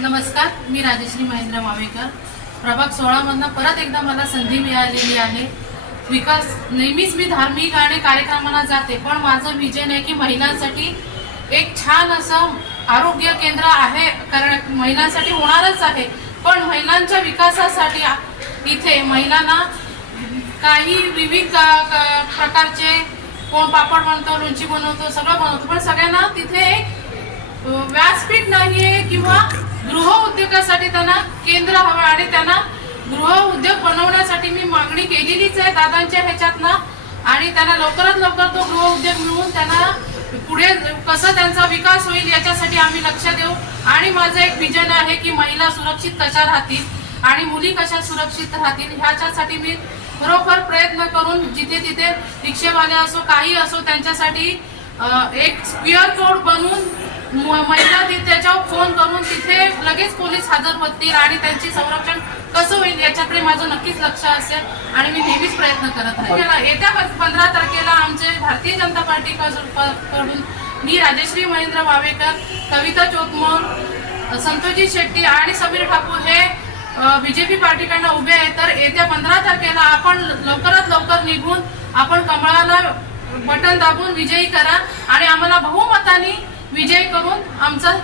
नमस्कार, मी राजश्री महेंद्र मावेकर. प्रभाग 16 मधनं परत एकदा मला संधी मिळालेली आहे. विकास नेहमीच मी धार्मिक आणि कार्यक्रमांना जाते, पण माझं विजन आहे की महिलांसाठी एक छान असं आरोग्य केंद्र आहे. कारण महिलांसाठी होणारच आहे, पण महिलांच्या विकासासाठी इथे महिलांना काही विविध प्रकारचे कोण पापड बनवतो, लोणची बनवतो, सगळं बनवतो, पण सगळ्यांना तिथे एक व्यासपीठ नाहीये किंवा गृह उद्योगासाठी त्यांना केंद्र हवं आणि त्यांना गृह उद्योग बनवण्यासाठी मी मागणी केलेलीच आहे दादांच्या ह्याच्यातनं. आणि त्यांना लवकरात लवकर तो गृह उद्योग मिळवून त्यांना पुढे कसं त्यांचा विकास होईल याच्यासाठी आम्ही लक्ष देऊ. आणि माझं एक विजन आहे की महिला सुरक्षित कशा राहतील आणि मुली कशा सुरक्षित राहतील ह्याच्यासाठी मी खरोखर प्रयत्न करून जिथे तिथे रिक्षेवाले असो काही असो त्यांच्यासाठी एक QR कोड बनवून महिला त्याच्यावर फोन करून तिथे लगेच पोलीस हजर होतील आणि त्यांची संरक्षण कसं होईल याच्याकडे माझं नक्कीच लक्ष असेल आणि मी नेहमीच प्रयत्न करत आहे. येत्या 15 तारखेला आमचे भारतीय जनता पार्टी कडून मी राजश्री महेंद्र वावेकर, कविता चोतमोर, संतोषजी शेट्टी आणि समीर ठाकूर हे BJP पार्टीकडनं उभे आहेत. तर येत्या 15 तारखेला आपण लवकरात लवकर निघून आपण कमळाला बटन दाबून विजयी करा आणि आम्हाला बहुमताने विजयी करून आमचं